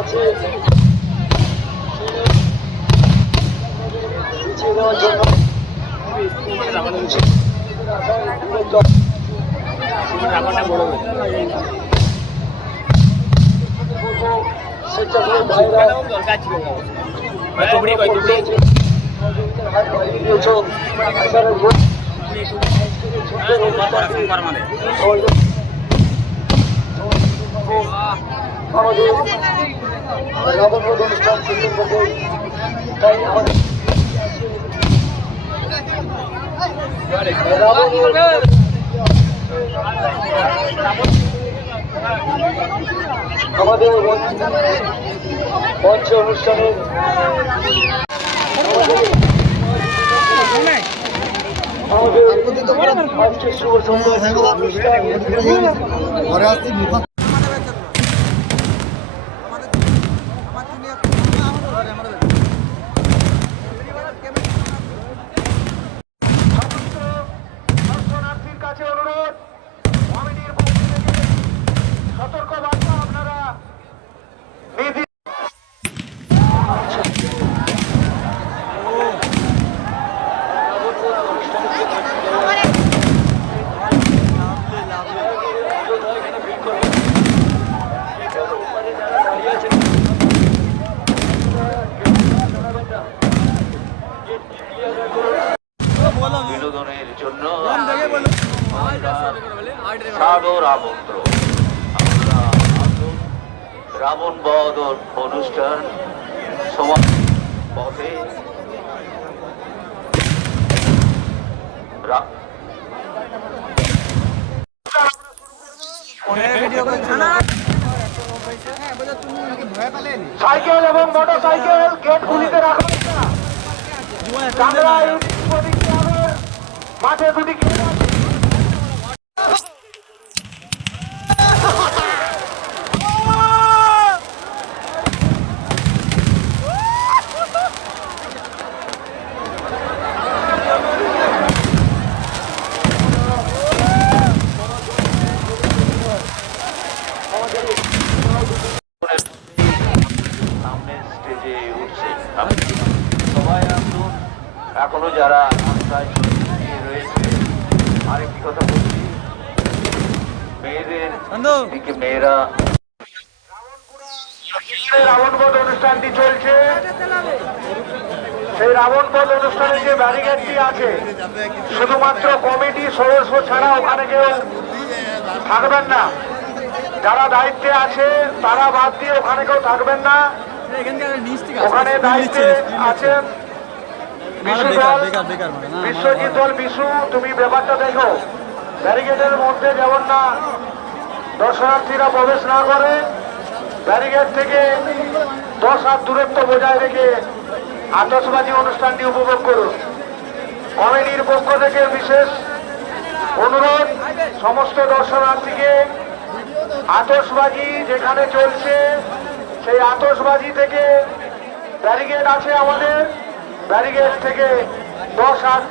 আছে পিছিয়ে দেওয়ার জন্য আমাদের নবপ্রদ অনুষ্ঠান সুন্দর করবে তাই আমাদের আমাদের মঞ্চ অনুষ্ঠানের আমাদের আজকে শুভ সন্ধ্যা অনুষ্ঠান বিনোদনের জন্য সাদর আমন্ত্রণ। আমরা রাবণ বধ অনুষ্ঠান সমাজ পথে সাইকেল এবং মোটর সাইকেল গেট গুলিতে রাখবেন না। মাঠে দুটি এখনো যারা রাস্তায় রয়েছে, আরেকটি কথা বলছি, মেয়েদের দিকে মেয়েরা রাবণ বধ অনুষ্ঠানটি চলছে। সেই রাবণ বধ অনুষ্ঠানে যে ব্যারিকেডটি আছে, শুধুমাত্র কমিটি সদস্য ছাড়া ওখানে কেউ থাকবেন না। যারা দায়িত্বে আছে তারা বাদ দিয়ে ওখানে কেউ থাকবেন না। ওখানে দায়িত্বে আছেন বিশ্বজিৎ দল বিশু, তুমি ব্যাপারটা দেখো, ব্যারিকেডের মধ্যে যেমন না দর্শনার্থীরা প্রবেশ না করে, ব্যারিকেড থেকে 10 হাত দূরত্ব বজায় রেখে আতশবাজি অনুষ্ঠানটি উপভোগ করুন। কমিটির পক্ষ থেকে বিশেষ অনুরোধ, সমস্ত দর্শনার্থীকে আতশবাজি যেখানে চলছে সেই আতশবাজি থেকে, ব্যারিকেড আছে আমাদের, ব্যারিকেড থেকে 10 হাত